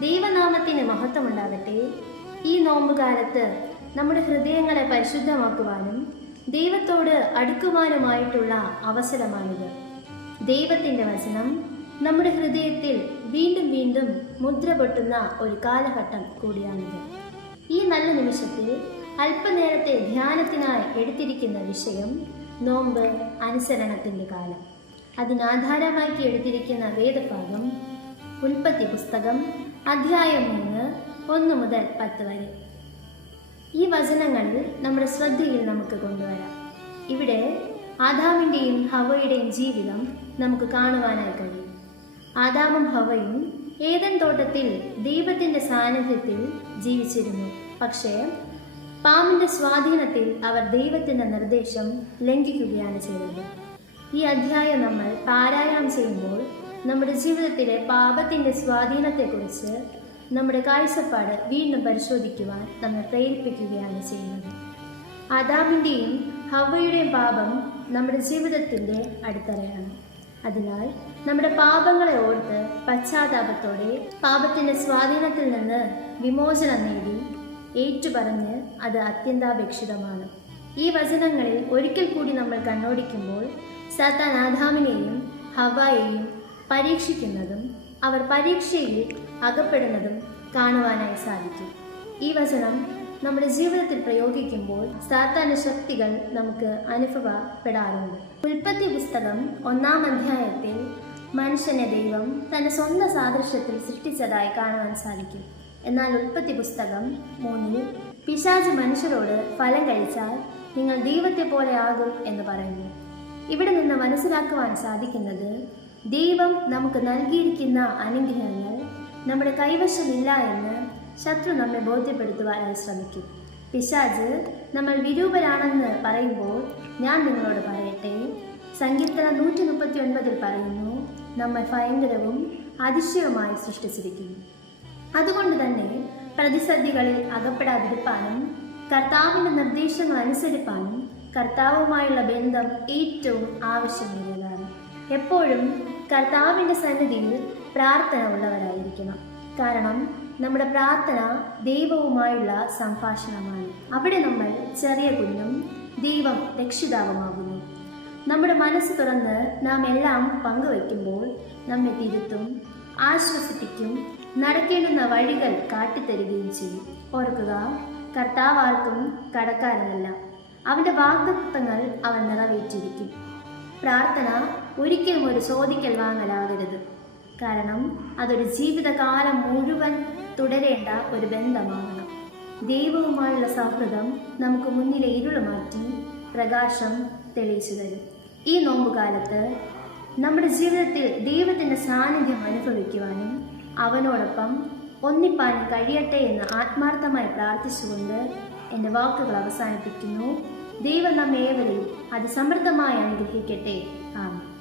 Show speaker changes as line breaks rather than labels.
ദൈവനാമത്തിന് മഹത്വമുണ്ടാകട്ടെ. ഈ നോമ്പുകാലത്ത് നമ്മുടെ ഹൃദയങ്ങളെ പരിശുദ്ധമാക്കുവാനും ദൈവത്തോട് അടുക്കുവാനുമായിട്ടുള്ള അവസരമാണിത്. ദൈവത്തിന്റെ വചനം നമ്മുടെ ഹൃദയത്തിൽ വീണ്ടും വീണ്ടും മുദ്ര പൊട്ടുന്ന ഒരു കാലഘട്ടം കൂടിയാണിത്. ഈ നല്ല നിമിഷത്തിൽ അല്പനേരത്തെ ധ്യാനത്തിനായി എടുത്തിരിക്കുന്ന വിഷയം നോമ്പ് അനുസരണത്തിന്റെ കാലം. അതിനാധാരമാക്കി എടുത്തിരിക്കുന്ന വേദഭാഗം ഉൽപ്പത്തി പുസ്തകം അധ്യായം മൂന്ന് ഒന്ന് മുതൽ പത്ത് വരെ. ഈ വചനങ്ങളിൽ നമ്മുടെ ശ്രദ്ധയിൽ നമുക്ക് കൊണ്ടുവരാം. ഇവിടെ ആദാമിന്റെയും ഹവയുടെയും ജീവിതം നമുക്ക് കാണുവാനായി കഴിയും. ആദാമും ഹവയും ഏതൻ തോട്ടത്തിൽ ദൈവത്തിന്റെ സാന്നിധ്യത്തിൽ ജീവിച്ചിരുന്നു. പക്ഷേ പാമ്പിന്റെ സ്വാധീനത്തിൽ അവർ ദൈവത്തിന്റെ നിർദ്ദേശം ലംഘിക്കുകയാണ് ചെയ്തത്. ഈ അധ്യായം നമ്മൾ പാരായണം ചെയ്യുമ്പോൾ നമ്മുടെ ജീവിതത്തിലെ പാപത്തിന്റെ സ്വാധീനത്തെക്കുറിച്ച് നമ്മുടെ കാഴ്ചപ്പാട് വീണ്ടും പരിശോധിക്കുവാൻ നമ്മെ പ്രേരിപ്പിക്കുകയാണ് ചെയ്യുന്നത്. ആദാമിന്റെയും ഹവയുടെയും പാപം നമ്മുടെ ജീവിതത്തിന്റെ അടിത്തറയാണ്. അതിനാൽ നമ്മുടെ പാപങ്ങളെ ഓർത്ത് പശ്ചാത്താപത്തോടെ പാപത്തിന്റെ സ്വാധീനത്തിൽ നിന്ന് വിമോചനം നേടി ഏറ്റുപറഞ്ഞ് അത് അത്യന്താപേക്ഷിതമാണ്. ഈ വചനങ്ങളിൽ ഒരിക്കൽ കൂടി നമ്മൾ കണ്ണോടിക്കുമ്പോൾ സാത്താൻ ആദാമിനെയും ഹവായെയും പരീക്ഷിക്കുന്നതും അവർ പരീക്ഷയിൽ അകപ്പെടുന്നതും കാണുവാനായി സാധിക്കും. ഈ വചനം നമ്മുടെ ജീവിതത്തിൽ പ്രയോഗിക്കുമ്പോൾ സാത്താന്റെ ശക്തികൾ നമുക്ക് അനുഭവപ്പെടാറുണ്ട്. ഉൽപ്പത്തി പുസ്തകം ഒന്നാം അധ്യായത്തിൽ മനുഷ്യനെ ദൈവം തന്റെ സ്വന്തം സാദൃശ്യത്തിൽ സൃഷ്ടിച്ചതായി കാണുവാൻ സാധിക്കും. എന്നാൽ ഉൽപ്പത്തി പുസ്തകം മൂന്നിൽ പിശാജ് മനുഷ്യരോട് ഫലം കഴിച്ചാൽ നിങ്ങൾ ദൈവത്തെ പോലെ ആകും എന്ന് പറയുന്നു. ഇവിടെ നിന്ന് മനസ്സിലാക്കുവാൻ സാധിക്കുന്നത് ദൈവം നമുക്ക് നൽകിയിരിക്കുന്ന അനുഗ്രഹങ്ങൾ നമ്മുടെ കൈവശമില്ല എന്ന് ശത്രു നമ്മെ ബോധ്യപ്പെടുത്തുവാനായി ശ്രമിക്കും. പിശാജ് നമ്മൾ വിരൂപരാണെന്ന് പറയുമ്പോൾ ഞാൻ നിങ്ങളോട് പറയട്ടെ. സങ്കീർത്തനം നൂറ്റി മുപ്പത്തി ഒൻപതിൽ പറയുന്നു നമ്മെ ഭയങ്കരവും അതിശയവുമായി സൃഷ്ടിച്ചിരിക്കുന്നു. അതുകൊണ്ട് തന്നെ പ്രതിസന്ധികളിൽ അകപ്പെടാതിരിപ്പാനും കർത്താവിന്റെ നിർദ്ദേശങ്ങൾ അനുസരിപ്പാനും കർത്താവുമായുള്ള ബന്ധം ഏറ്റവും ആവശ്യമേറിയതാണ് എപ്പോഴും കർത്താവിന്റെ സന്നിധിയിൽ പ്രാർത്ഥന ഉള്ളവരായിരിക്കണം കാരണം നമ്മുടെ പ്രാർത്ഥന ദൈവവുമായുള്ള സംഭാഷണമാണ്. അവിടെ നമ്മൾ ചെറിയ കുഞ്ഞും ദൈവം രക്ഷിതാവുമാകുന്നു. നമ്മുടെ മനസ്സ് തുറന്ന് നാം എല്ലാം പങ്കുവയ്ക്കുമ്പോൾ നമ്മെ തിരുത്തും ആശ്വസിപ്പിക്കും നടക്കേണ്ടുന്ന വഴികൾ കാട്ടിത്തരികയും ചെയ്യും. ഓർക്കുക കർത്താവ് ആർക്കും കടക്കാരനല്ല. അവന്റെ വാഗ്ദത്വങ്ങൾ അവൻ നിറവേറ്റിയിരിക്കും. പ്രാർത്ഥന ഒരിക്കലും ഒരു ചോദിക്കൽ വാങ്ങലാകരുത് കാരണം അതൊരു ജീവിതകാലം മുഴുവൻ തുടരേണ്ട ഒരു ബന്ധമാകണം. ദൈവവുമായുള്ള സൗഹൃദം നമുക്ക് മുന്നിലെ ഇരുൾ മാറ്റി പ്രകാശം തെളിയിച്ചു തരും. ഈ നോമ്പുകാലത്ത് നമ്മുടെ ജീവിതത്തിൽ ദൈവത്തിന്റെ സാന്നിധ്യം അനുഭവിക്കുവാനും അവനോടൊപ്പം ഒന്നിപ്പാനും കഴിയട്ടെ എന്ന് ആത്മാർത്ഥമായി പ്രാർത്ഥിച്ചുകൊണ്ട് എന്റെ വാക്കുകൾ അവസാനിപ്പിക്കുന്നു. ദൈവം നമ്മേവരെയും അതിസമൃദ്ധമായി അനുഗ്രഹിക്കട്ടെ. ആമേൻ.